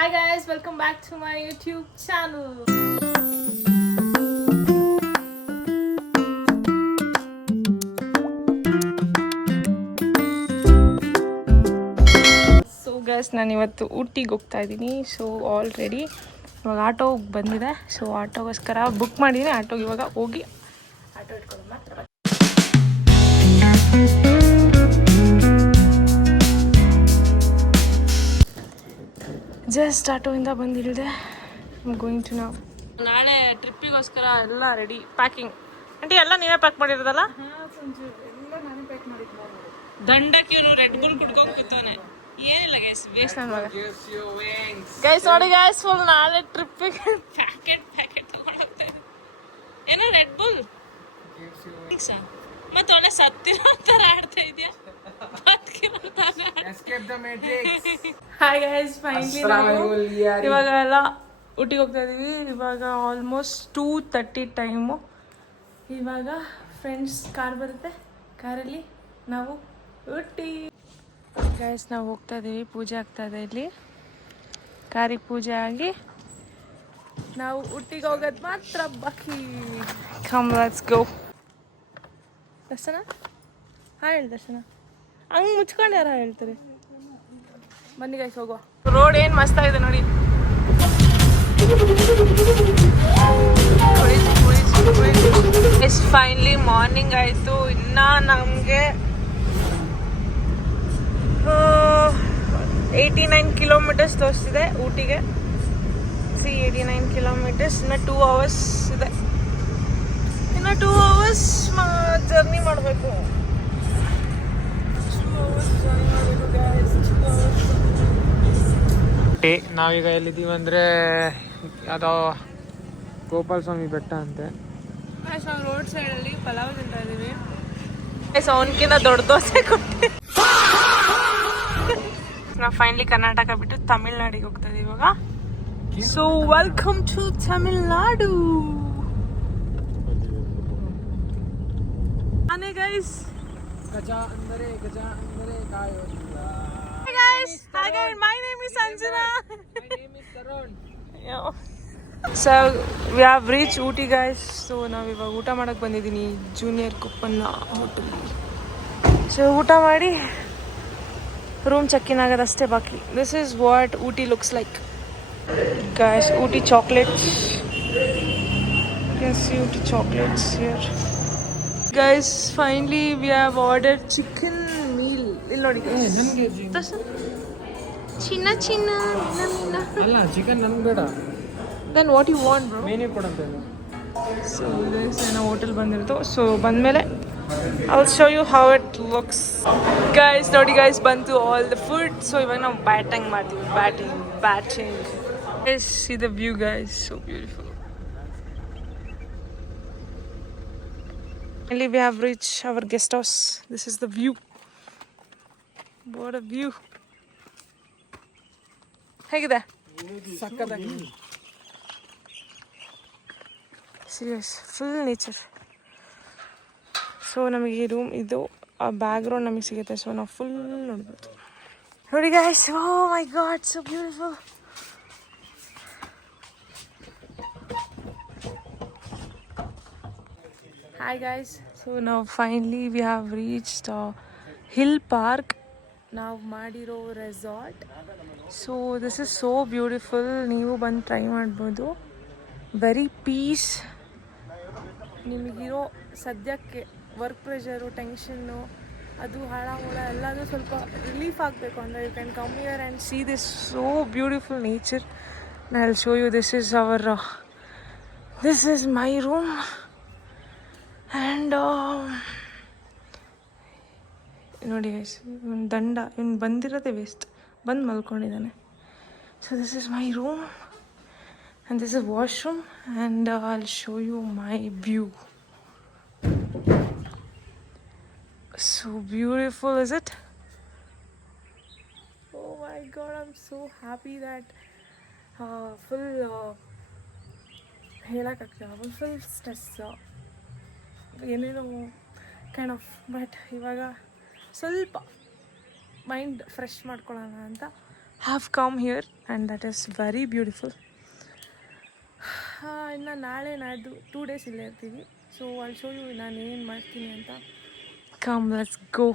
Hi guys, welcome back to my YouTube channel. So guys ನಾನು ಇವತ್ತು ಊಟಿಗೆ ಹೋಗ್ತಾ ಇದ್ದೀನಿ. ಸೊ ಆಲ್ರೆಡಿ ಇವಾಗ ಆಟೋ ಬಂದಿದೆ. ಸೊ ಆಟೋಗೋಸ್ಕರ ಬುಕ್ ಮಾಡಿದ್ದೀನಿ. ಆಟೋಗೆ ಇವಾಗ ಹೋಗಿ ಆಟೋ ಇಟ್ಕೊಂಡು ಮಾತ್ರ ಜಸ್ಟ್ ಆಟೋಯಿಂದ ಬಂದಿಳಿದೆ. ಗೋಯಿಂಗ್ ಟು ನಾವು ನಾಳೆ ಟ್ರಿಪ್ಪಿಗೋಸ್ಕರ ಎಲ್ಲ ರೆಡಿ ಪ್ಯಾಕಿಂಗ್. ಆಂಟಿ ಎಲ್ಲ ನೀವೇ ಪ್ಯಾಕ್ ಮಾಡಿರೋದಲ್ಲ? ದಂಡಕ್ಕೆ ಇವನು ರೆಡ್ ಬುಲ್ ಕುಡ್ಕೊಂಡು ಕೂತಾನೆ. ಏನಿಲ್ಲ ಗೈಸ್, ವೇಸ್ಟ್ ನನ್ನ ಮಗ. ಗೈಸ್ ನೋಡಿ ಗೈಸ್, ಫುಲ್ ನಾಳೆ ಟ್ರಿಪ್ಪಿಗೆ ಪ್ಯಾಕೆಟ್ ತಗೊಂಡು ಹೋಗ್ತಾ ಇದ್ದೀನಿ. ಏನೋ ರೆಡ್ ಬುಲ್ ಮತ್ತೆ ಒಳ್ಳೆ ಸತ್ತಿರೋ ಥರ ಆಡ್ತಾ ಇದೆಯಾ? ಹಾಯ್ ಗೈಸ್, ಫೈನಲಿ ನಾವು ಇವಾಗ ಎಲ್ಲ ಊಟಿಗೆ ಹೋಗ್ತಾ ಇದೀವಿ. ಇವಾಗ ಆಲ್ಮೋಸ್ಟ್ 2:30 ಟೈಮು. ಇವಾಗ ಫ್ರೆಂಡ್ಸ್ ಕಾರ್ ಬರುತ್ತೆ, ಕಾರಲ್ಲಿ ನಾವು ಊಟಿ. ಗೈಸ್ ನಾವು ಹೋಗ್ತಾ ಇದೀವಿ, ಪೂಜೆ ಆಗ್ತಾ ಇದೆ ಇಲ್ಲಿ. ಕಾರಿಗೆ ಪೂಜೆ ಆಗಿ ನಾವು ಊಟಿಗೆ ಹೋಗೋದು ಮಾತ್ರ ಬಾಕಿ. Come let's go. ದರ್ಶನ ಹೇಳಿ, ದರ್ಶನ ಹಂಗೆ ಮುಚ್ಕೊಂಡು ಯಾರು ಹೇಳ್ತಾರೆ? ಬನ್ನಿ ಗೈಸ್ ಹೋಗುವ. ರೋಡ್ ಏನು ಮಸ್ತಾಗಿದೆ ನೋಡಿ. ಫೈನಲಿ ಮಾರ್ನಿಂಗ್ ಆಯಿತು. ಇನ್ನು ನಮಗೆ 89 ಕಿಲೋಮೀಟರ್ಸ್ ತೋರಿಸ್ತಿದೆ ಊಟಿಗೆ. 89 ಕಿಲೋಮೀಟರ್ಸ್. ಇನ್ನು 2 ಅವರ್ಸ್ ಇದೆ. ಇನ್ನು 2 ಅವರ್ಸ್ ಜರ್ನಿ ಮಾಡಬೇಕು. ನಾವೀಗ ಎಲ್ಲಿದ್ದೀವಿ ಅಂದರೆ ಯಾವುದೋ ಗೋಪಾಲ ಸ್ವಾಮಿ ಬೆಟ್ಟ ಅಂತೆ. ನಾವು ರೋಡ್ ಸೈಡಲ್ಲಿ ಪಲಾವ್ ತಿಂತಾ ಇದ್ದೀವಿ. ಅವನಕ್ಕಿಂತ ದೊಡ್ಡ ದೋಸೆ ಕೊಟ್ಟೆ. ನಾವು ಫೈನಲಿ ಕರ್ನಾಟಕ ಬಿಟ್ಟು ತಮಿಳ್ನಾಡಿಗೆ ಹೋಗ್ತಾ ಇದೀವಿ ಇವಾಗ. So welcome to Tamil Nadu. ಆನೆ ಗೈಸ್. ಗಜ ಅಂದರೆ ಕಾಯೋದಿಲ್ಲ. Hi guys, my name is Sanjana. My name is Tarun. So we have reached Ooty guys. So ನಾವು ಇವಾಗ ಊಟ ಮಾಡಕ್ಕೆ ಬಂದಿದ್ದೀನಿ ಜೂನಿಯರ್ ಕುಪ್ಪನ್ನ ಹೋಟೆಲ್. ಸೊ ಊಟ ಮಾಡಿ ರೂಮ್ ಚೆಕ್ ಇನ್ ಆಗೋದಷ್ಟೇ ಬಾಕಿ. This is what Ooty looks like. Guys, Ooty chocolates. You can see Ooty chocolates here. Guys, finally we have ordered chicken meal. ಇಲ್ಲಿ ನೋಡಿ ಚಿನ್ನ ಅಲ್ಲ, ಚಿಕನ್ ನನ್ಗೆ ಬೇಡ. Then what you want bro? ಮೇನ್ಯೂ ಕೊಡಂತ. So this ಏನೋ hotel ಬಂದಿರೋದು. So ಬಂದಮೇಲೆ I'll show you how it looks. Guys, ನೋಡಿ guys, ಬಂತು all the food. So ಇವಾಗ ನಾವು ಬ್ಯಾಟಿಂಗ್ ಮಾಡ್ತೀವಿ. Batting. Guys, see the view guys, so beautiful. Finally we have reached our guest house. This is the view. What a view. ಹೇಗಿದೆ? ಸಕ್ಕತ್ತಾಗಿ. Serious full nature. So ನಮಗೆ ಈ room ಇದು back ground ನಮಗೆ ಸಿಗುತ್ತೆ. ಸೊ ನಾವು full ನೋಡ್ಬೋದು. ನೋಡಿ guys, oh my god, so beautiful. Hi guys, so ನಾವು finally we have reached hill park. ನಾವು ಮಾಡಿರೋ resort. So this is so beautiful. ನೀವು ಬಂದು ಟ್ರೈ ಮಾಡ್ಬೋದು. Very piece. ನಿಮಗಿರೋ ಸದ್ಯಕ್ಕೆ ವರ್ಕ್ ಪ್ರೆಷರು, ಟೆನ್ಷನ್ನು, ಅದು ಹಾಳಾಮೂಳ ಎಲ್ಲದೂ ಸ್ವಲ್ಪ ರಿಲೀಫ್ ಆಗಬೇಕು ಅಂದರೆ you can come here and see this so beautiful nature. I will show you. This is my room and ನೋಡಿ ಗೈಸ್, ಇವನು ದಂಡ, ಇವನು ಬಂದಿರೋದೇ ವೇಸ್ಟ್. ಬಂದು ಮಲ್ಕೊಂಡಿದ್ದಾನೆ. So this is my room and this is washroom and I'll show you my view. So beautiful, is it? Oh my god, I'm so happy that full ಹೇಳೋಕ್ಕಾಗ್ತದೆ, full stress ಏನೇನೋ kind of. But ಇವಾಗ ಸ್ವಲ್ಪ mind fresh ಮಾಡ್ಕೊಳ್ಳೋಣ ಅಂತ have come here and that is very beautiful. ಇನ್ನು ನಾಳೆ ನಾಡ್ದು 2 days ಇಲ್ಲೇ ಇರ್ತೀವಿ. ಸೊ ಅಲ್ಲಿ ಶೋ ಯು ನಾನು ಏನು ಮಾಡ್ತೀನಿ ಅಂತ. Come let's go.